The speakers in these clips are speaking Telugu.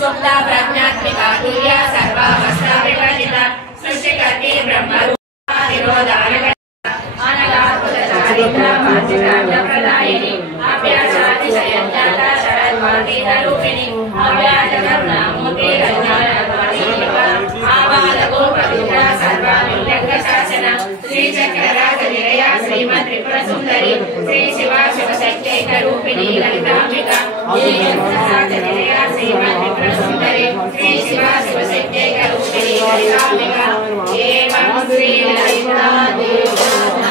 सुप्ता प्रज्ञात्मिका तुर्या सर्वावस्था विवर्जिता सृष्टिकर्त्री ब्रह्मरूपा निरोधानक अनगात्मजारिता वाचिकाण्डप्रदायिनी अभ्यासातिशयज्ञाता शरद्वर्तितरूपिणी अव्याजकरुणामूर्ति रञ्जनवर्तिनिका आवालगोपविद्या सर्वानुल्लङ्घशासना श्रीचक्रराजनिलया श्रीमद्त्रिपुरसुन्दरी श्री शिवा शिवशक्त्यैकरूपिणी ललिताम्बिका श्रीचक्रराजनिलया श्रीमद्त्रिपुरसुन्दरी श्री शिवा शिवशक्त्यैकरूपिणी ललिताम्बिका एवं श्री ललिता देवी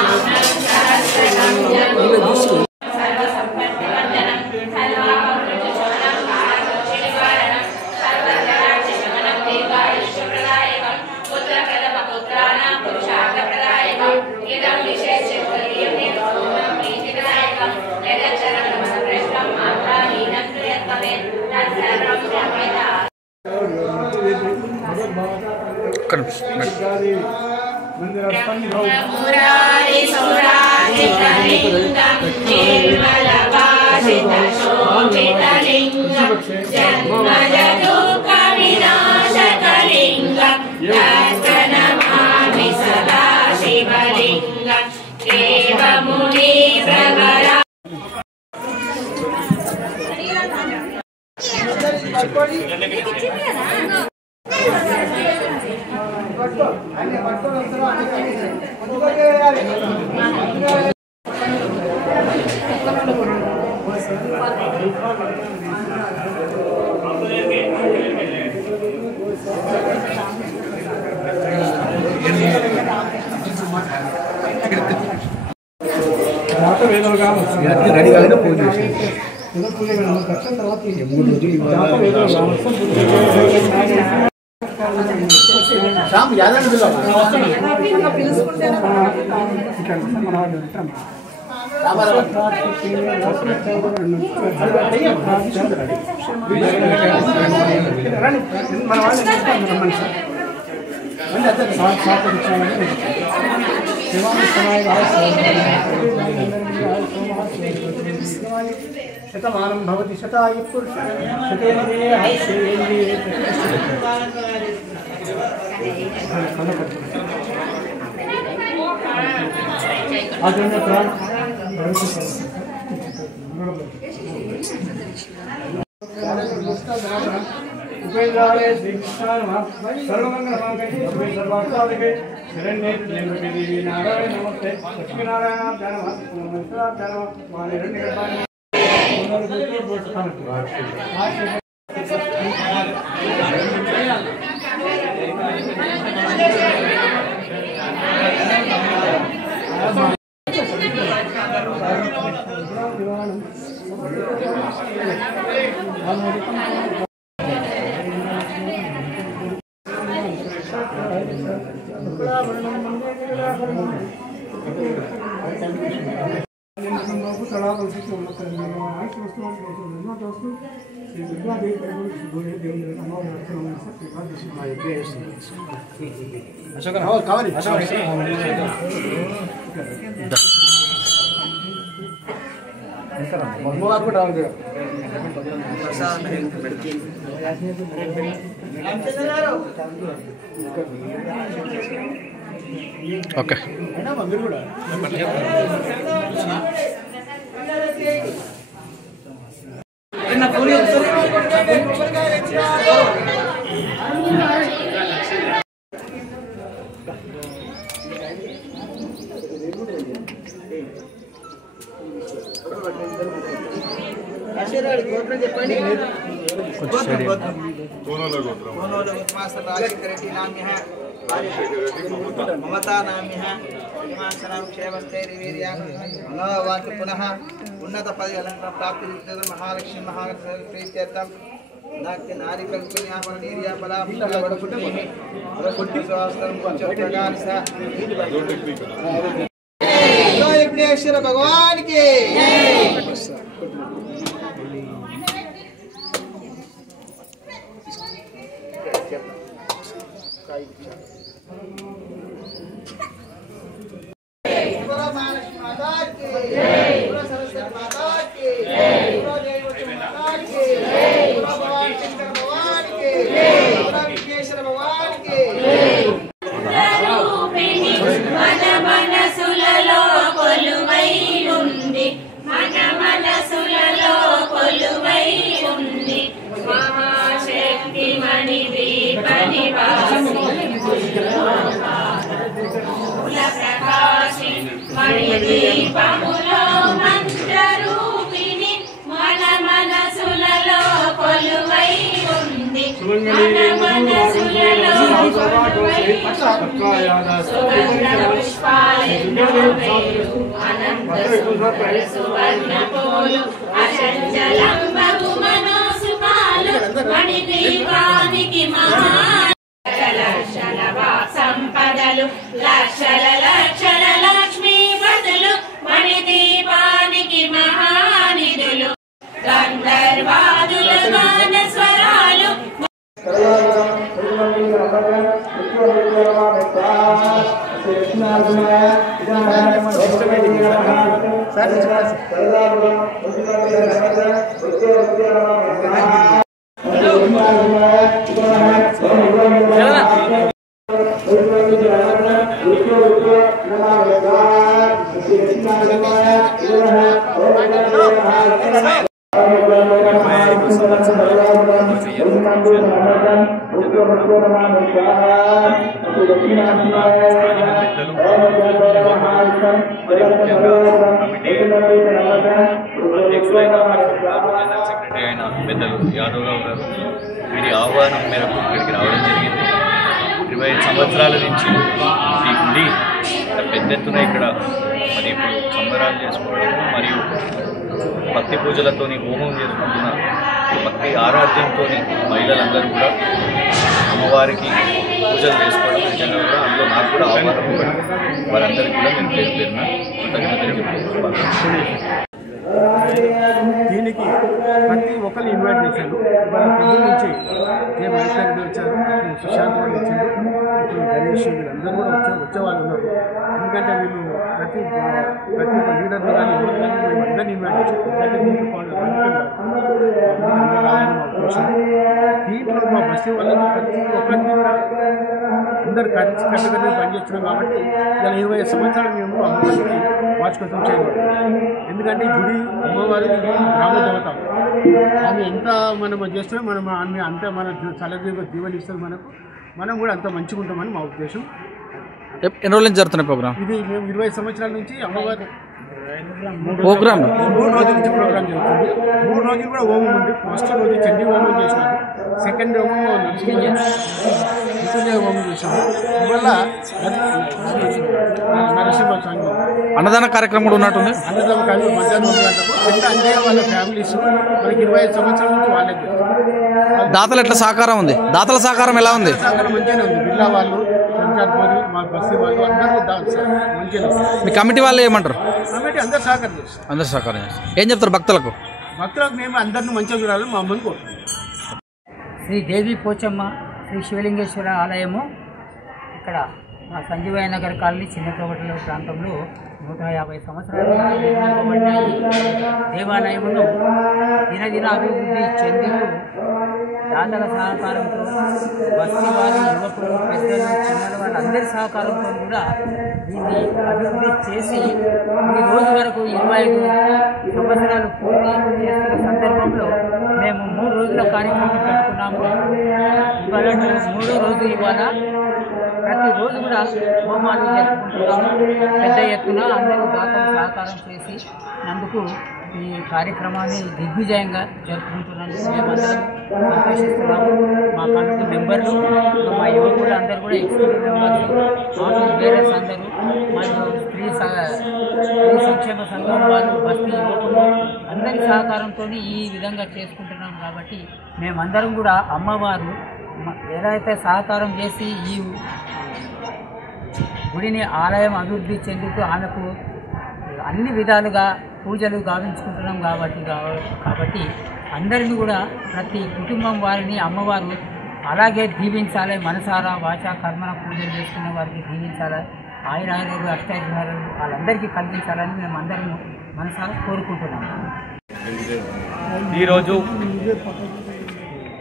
मुरारी सुराजितलिंगं निर्मलभाषितशोभितलिंगं जन्मजदुःखविनाशकलिंगं तत्प्रणमामि सदा शिवलिंगं देवमुनिप्रवरा రెడీ కాగానే పూజ చేసి శ్యామ్ యాదండి शतमानं भवति शतायु पुरुष शतेन्द्रिये हर्षेन्द्रिये उपेन्द्रालय श्री कृष्ण सर्वमंगलमांगल्ये शिवे सर्वार्थसाधके शरण्ये त्र्यंबके देवी नारायण नमस्ते लक्ष्मीनारायणाभ्यां नमः मानिरण्यगर्भाणि ओके ममता नाम्यः पुनः उन्नत पद अलंकार प्राप्ति महालक्ष्मी महालक्ष्मी प्रीत्यर्थम नारिकल्पन्यापन निर्यापला विघ्नेश्वर भगवान की సంపదలు లక్షల లక్షల లక్ష్మీ బదులు మణిదీపానికి మహానిధులు గంధర్వాదుల గాన స్వరాలు సెక్రటరీ అయిన పెద్దలు యాదవ్ రావు గారు వీరి ఆహ్వానం మేరకు ఇక్కడికి రావడం జరిగింది. 25 సంవత్సరాల నుంచి ఈ గుడి పెద్ద ఎత్తున ఇక్కడ మరి ఇప్పుడు సంబరాలు చేసుకోవడం మరియు భక్తి పూజలతో హోమం చేసుకుంటున్న భక్తి ఆరాధ్యంతో మహిళలందరూ కూడా అమ్మవారికి పూజలు చేసుకోవడం నిజంగా కూడా అందులో నాకు కూడా ఆహ్వానం వారందరికీ కూడా నేను పేరు పేరున కృతజ్ఞతలు చెప్పుకుంటున్నాను. దీనికి ప్రతి ఒక్కరిని ఇన్వైట్ చేశాను. ఇవాళ పొద్దున్న నుంచి మహేశ్వర రెడ్డి వచ్చారు, సుశాంత్ వాళ్ళు వచ్చారు, ఇప్పుడు గణేష్ వీళ్ళందరూ కూడా వచ్చేవాళ్ళు ఉన్నారు. ఎందుకంటే వీళ్ళు ప్రతి ఒక్క లీడర్లు కానీ ఎవరు కానీ మేము అందరినీ ఇన్వైట్ చేశాం. ఎందుకంటే దీంట్లో మా బస్సు వాళ్ళని ప్రతి ఒక్కరిని కూడా అందరు కట్టుకట్టుగా పనిచేస్తున్నాం కాబట్టి ఇలా 20 సంవత్సరాలు మేము అమ్మవారికి వార్షికోత్సవం చేయబడతాం. ఎందుకంటే ఈ గుడి అమ్మవారి గ్రామ దేవత, ఆమె ఎంత మనం చేస్తున్నాం, మనం ఆమె అంత మన చల్లగా దీవెనిస్తుంది మనకు, మనం కూడా అంత మంచిగా ఉంటామని మా ఉద్దేశం. ఎన్ని రోజుల నుంచి జరుగుతున్న ప్రోగ్రామ్? ఇది మేము 20 సంవత్సరాల నుంచి అమ్మవారి ప్రోగ్రామ్ 3 రోజుల నుంచి ప్రోగ్రామ్ జరుగుతుంది. 3 రోజులు కూడా హోమం ఉంది. ఫస్ట్ రోజు చండీ హోమం చేసినాము, సెకండ్ హోమం నరసింహ హోమం చేసాము. ఇవల్ల నరసింహస్వామి అన్నదాన కార్యక్రమం కూడా ఉన్నట్టుంది. అన్నదాన కార్యక్రమం మధ్యాహ్నం 1 గంటలకు ఎంత అంటే వాళ్ళ ఫ్యామిలీస్ మనకి 25 సంవత్సరాల నుంచి వాళ్ళే దాతలు ఎట్లా సహకారం ఉంది? దాతల సహకారం ఎలా ఉంది? సహకారం మంచిగానే ఉంది. బిర్లా వాళ్ళు, సంచార్పూరి, మా బస్సు వాళ్ళు అందరూ మంచిగా. మీ కమిటీ వాళ్ళు ఏమంటారు? కమిటీ అందరూ సహకారం చేస్తారు. అందరు సహకారం ఏం చెప్తారు భక్తులకు? భక్తులకు మేము అందరిని మంచిగా చూడాలని మా అమ్మని కోరుతున్నాం. శ్రీ దేవి పోచమ్మ శ్రీ శివలింగేశ్వర ఆలయము ఇక్కడ మా సంజీవయ్య నగర్ కాలనీ చిన్నకోవటల ప్రాంతంలో 150 సంవత్సరాల నిర్మింపబడిన ఈ దేవాలయమును దినదిన అభివృద్ధి చెందుతూ దాతల సహకారంతో బస్తీ వారి యువకులు, పెద్దలు, చిన్నలు వాళ్ళందరి సహకారంతో కూడా దీన్ని అభివృద్ధి చేసి ఈ రోజు వరకు 25 సంవత్సరాలు పూర్తి చేస్తున్న సందర్భంలో మేము 3 రోజుల కార్యక్రమం పెట్టుకున్నాము. ఇవాళ 3వ రోజు ఇవాళ ప్రతిరోజు కూడా హోమాలు జరుపుకుంటున్నాము. పెద్ద ఎత్తున అందరూ దాతలు సహకారం చేసి నందుకు ఈ కార్యక్రమాన్ని దిగ్విజయంగా జరుపుకుంటున్నందుకు మేమందరం సంతోషిస్తున్నాము. మా కమిటీ మెంబర్లు, మా యువకులు అందరూ కూడా ఎగ్జిక్యూటివ్ మెంబర్స్, ఆఫీస్ బేరర్స్ అందరూ, మరియు స్త్రీ సంక్షేమ సంఘం వాళ్ళు, బస్తీ యువకులు అందరి సహకారంతో ఈ విధంగా చేసుకుంటున్నాం. కాబట్టి మేమందరం కూడా అమ్మవారు ఎలా అయితే సహకారం చేసి ఈ గుడిని ఆలయం అభివృద్ధి చెందుతూ ఆమెకు అన్ని విధాలుగా పూజలు గావించుకుంటున్నాం కాబట్టి అందరినీ కూడా ప్రతి కుటుంబం వారిని అమ్మవారు అలాగే దీవించాలి. మనసారా వాచా కర్మన పూజలు చేసుకునే వారికి దీవించాలి. ఆయురారోగ్య అష్టైశ్వర్యాలు వాళ్ళందరికీ కల్పించాలని మేము అందరం మనసారా కోరుకుంటున్నాము. ఈరోజు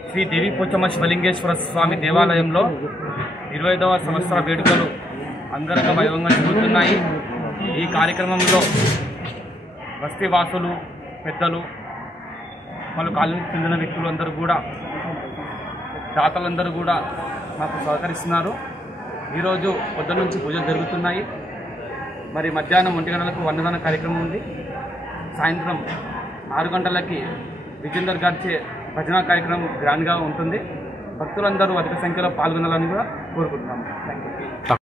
శ్రీ దేవి పోచమ్మ శివలింగేశ్వర స్వామి దేవాలయంలో 25వ సంవత్సర వేడుకలు అంగరంగ వైభవంగా జరుగుతున్నాయి. ఈ కార్యక్రమంలో బస్తీవాసులు, పెద్దలు, పలు కాలనీకి చెందిన వ్యక్తులందరూ కూడా, దాతలందరూ కూడా మాకు సహకరిస్తున్నారు. ఈరోజు పొద్దున నుంచి పూజలు జరుగుతున్నాయి. మరి మధ్యాహ్నం 1 గంటలకు అన్నదాన కార్యక్రమం ఉంది. సాయంత్రం 6 గంటలకి విజేందర్ గారిచే భజన కార్యక్రమం గ్రాండ్గా ఉంటుంది. భక్తులందరూ అధిక సంఖ్యలో పాల్గొనాలని కూడా కోరుకుంటున్నాము. Thank you.